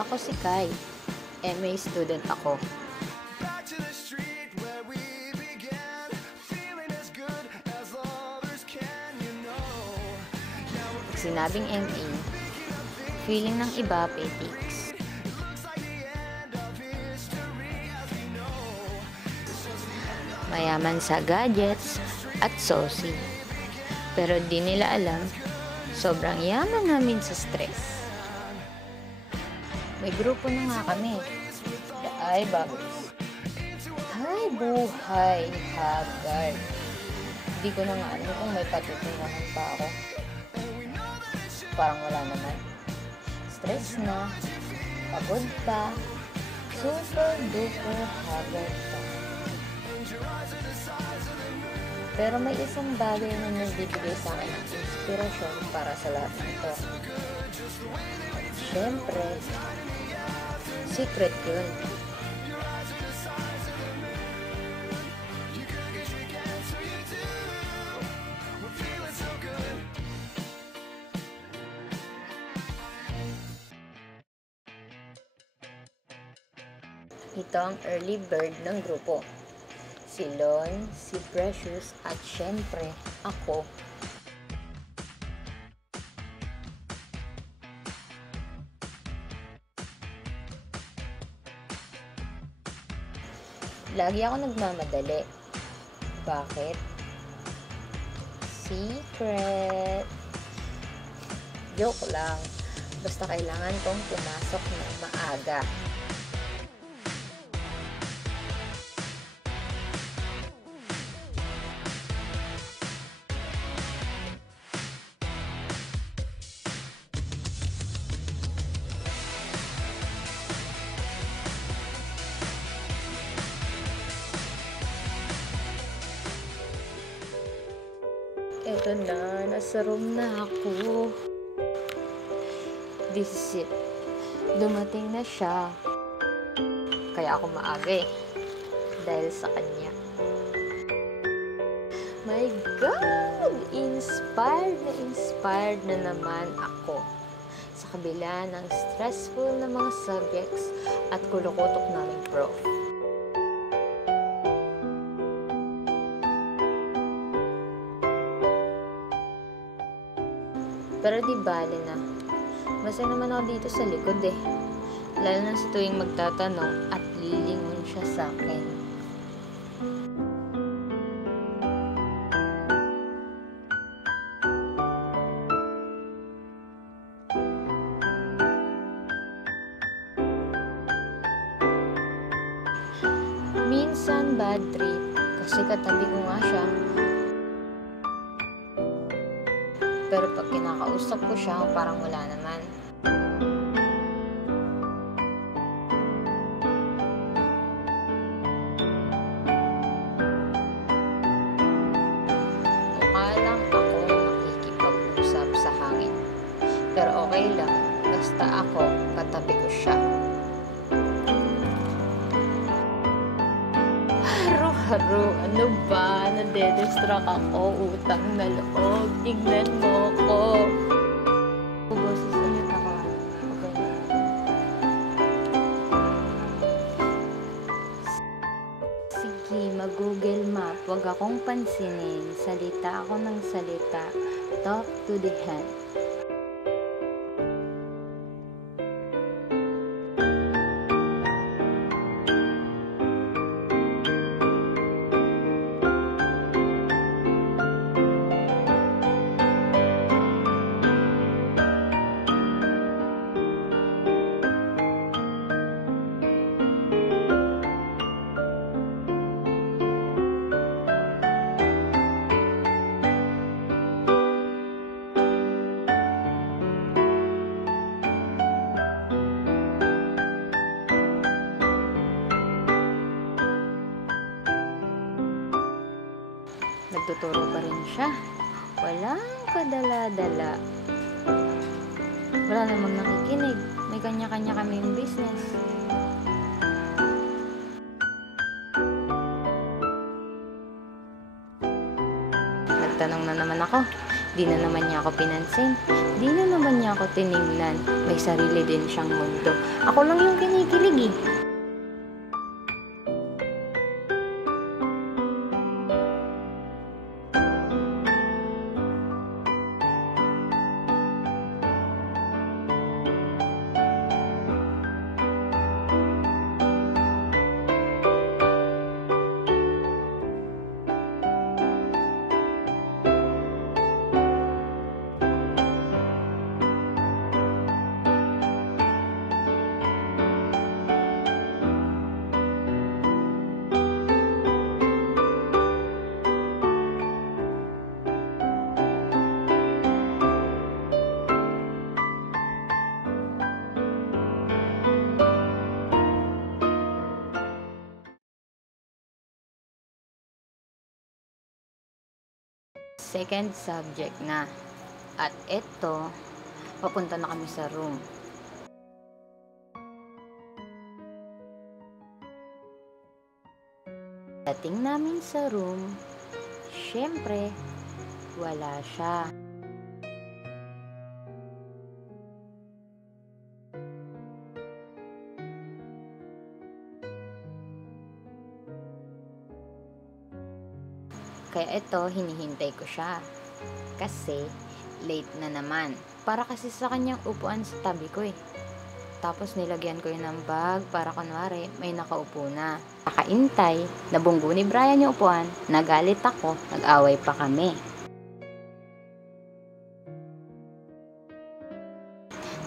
Ako si Kai. MA student ako. Pag sinabing MA, feeling ng iba petiks. Mayaman sa gadgets at saucy. Pero di nila alam, sobrang yaman namin sa stress. May grupo na nga kami. The iBubbles. Hay buhay, Haggard. Hindi ko na nga alam kung may patutunguhan pa ako. Parang wala naman. Stress na. Pagod pa. Super duper haggard pa. Pero may isang bagay na nagbibigay sa akin ng inspirasyon para sa lahat ng ito. At syempre, secret yun. Ito ang early bird ng grupo. Si Lon, si Precious, at syempre, ako. Lagi ako nagmamadali. Bakit? Secret! Joke lang. Basta kailangan kong pumasok ng maaga. Eto na, nasa room na ako. This is it. Dumating na siya. Kaya ako maaga eh. Dahil sa kanya. My God! Inspired na naman ako. Sa kabila ng stressful na mga subjects at kulukutok naming prof. Pero di bale na. Masaya naman ako dito sa likod eh. Lalo na sa tuwing magtatanong at lilingon siya sa akin. Minsan bad trip kasi katabi ko nga siya. Pero pag kinakausap ko siya, parang wala naman. Mukha lang akong nakikipag-usap sa hangin. Pero okay lang, basta ako, katabi ko siya. Haro, ano ba? Nade-distract ako. Utang na loob. Tignan mo ko. Boses ulit ako. Okay. Sige, mag-Google Map. Huwag akong pansinin. Salita ako ng salita. Talk to the hand. Nagtuturo pa rin siya. Walang kadala-dala. Wala namang nakikinig. May kanya-kanya kaming business. Nagtanong na naman ako. Di na naman niya ako pinansin. Di na naman niya ako ako tiningnan. May sarili din siyang mundo. Ako lang yung kinikilig eh. Second subject na. At eto, papunta na kami sa room. Dating namin sa room, syempre, wala siya. Kaya ito, hinihintay ko siya. Kasi, late na naman. Para kasi sa kanyang upuan sa tabi ko eh. Tapos nilagyan ko yun ng bag para kunwari may nakaupo na. Nakaintay, nabunggo ni Brian yung upuan, nagalit ako, nag-away pa kami.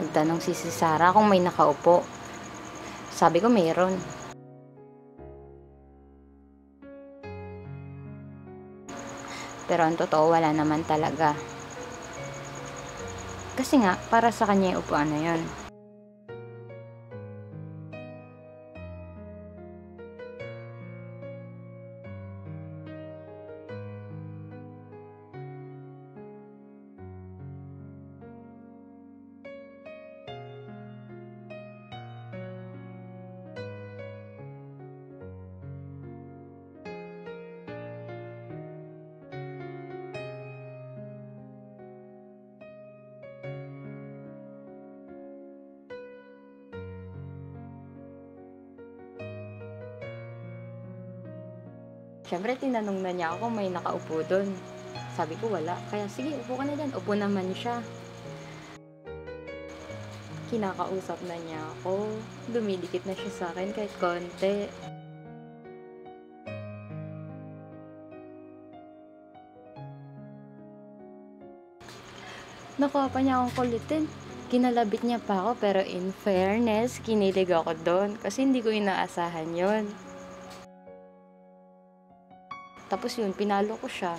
Nagtanong si Sarah kung may nakaupo. Sabi ko mayroon. Pero ang totoo, wala naman talaga. Kasi nga, para sa kanya yung upuan na yun. Siyempre, tinanong na niya ako kung may nakaupo doon. Sabi ko, wala. Kaya, sige, upo ka na dyan. Upo naman siya. Kinakausap na niya ako. Dumidikit na siya sa akin kahit konti. Nakuha pa niya akong kulitin. Kinalabit niya pa ako, pero in fairness, kinilig ako doon. Kasi hindi ko inaasahan yon. Tapos yun, pinalo ko siya.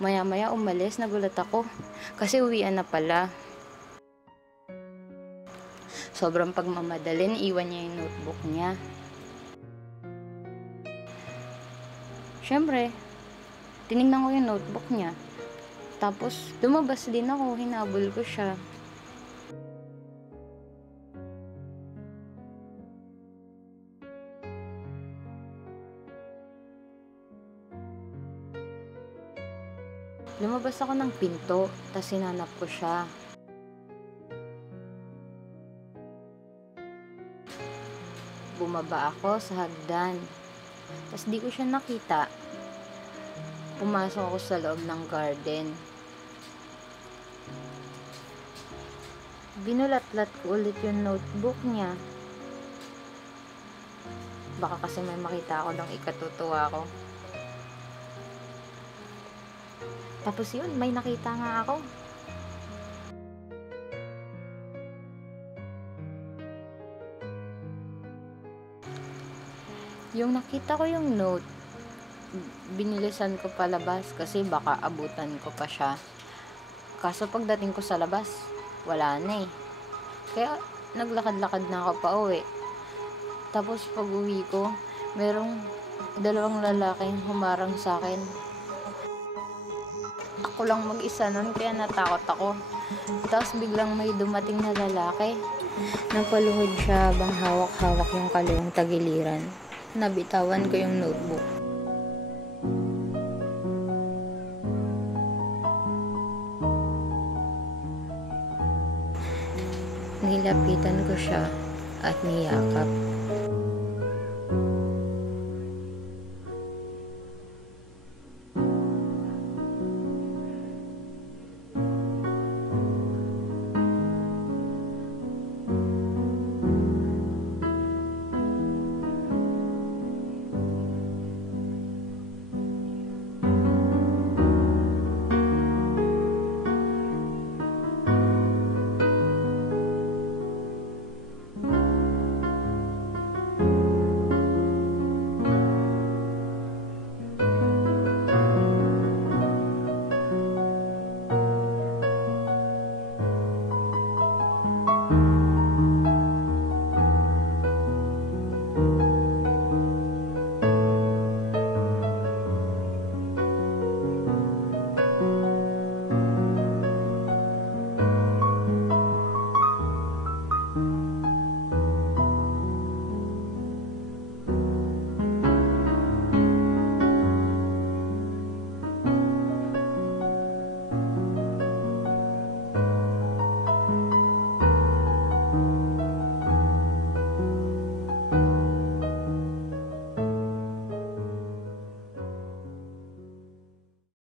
Maya-maya umalis, nagulat ako. Kasi uwian na pala. Sobrang pagmamadali, iwan niya yung notebook niya. Siyempre, tinignan ko yung notebook niya. Tapos, lumabas din ako, hinabol ko siya. Lumabas ako ng pinto, tas sinanap ko siya. Bumaba ako sa hagdan, tas di ko siya nakita. Pumasok ako sa loob ng garden. Binulat-lat ko ulit yung notebook niya. Baka kasi may makita ako ng ikatutuwa ko. Tapos yun, may nakita nga ako. Yung nakita ko yung note, binilisan ko palabas kasi baka abutan ko pa siya. Kaso pagdating ko sa labas, wala na eh. Kaya naglakad-lakad na ako pa uwi. Tapos pag uwi ko, merong dalawang lalaking humarang sa akin. Ako lang mag-isa nun, kaya natakot ako. Tapos biglang may dumating na lalaki. Napaluhod siya habang hawak-hawak yung kalong tagiliran. Nabitawan ko yung notebook. Nilapitan ko siya at niyakap.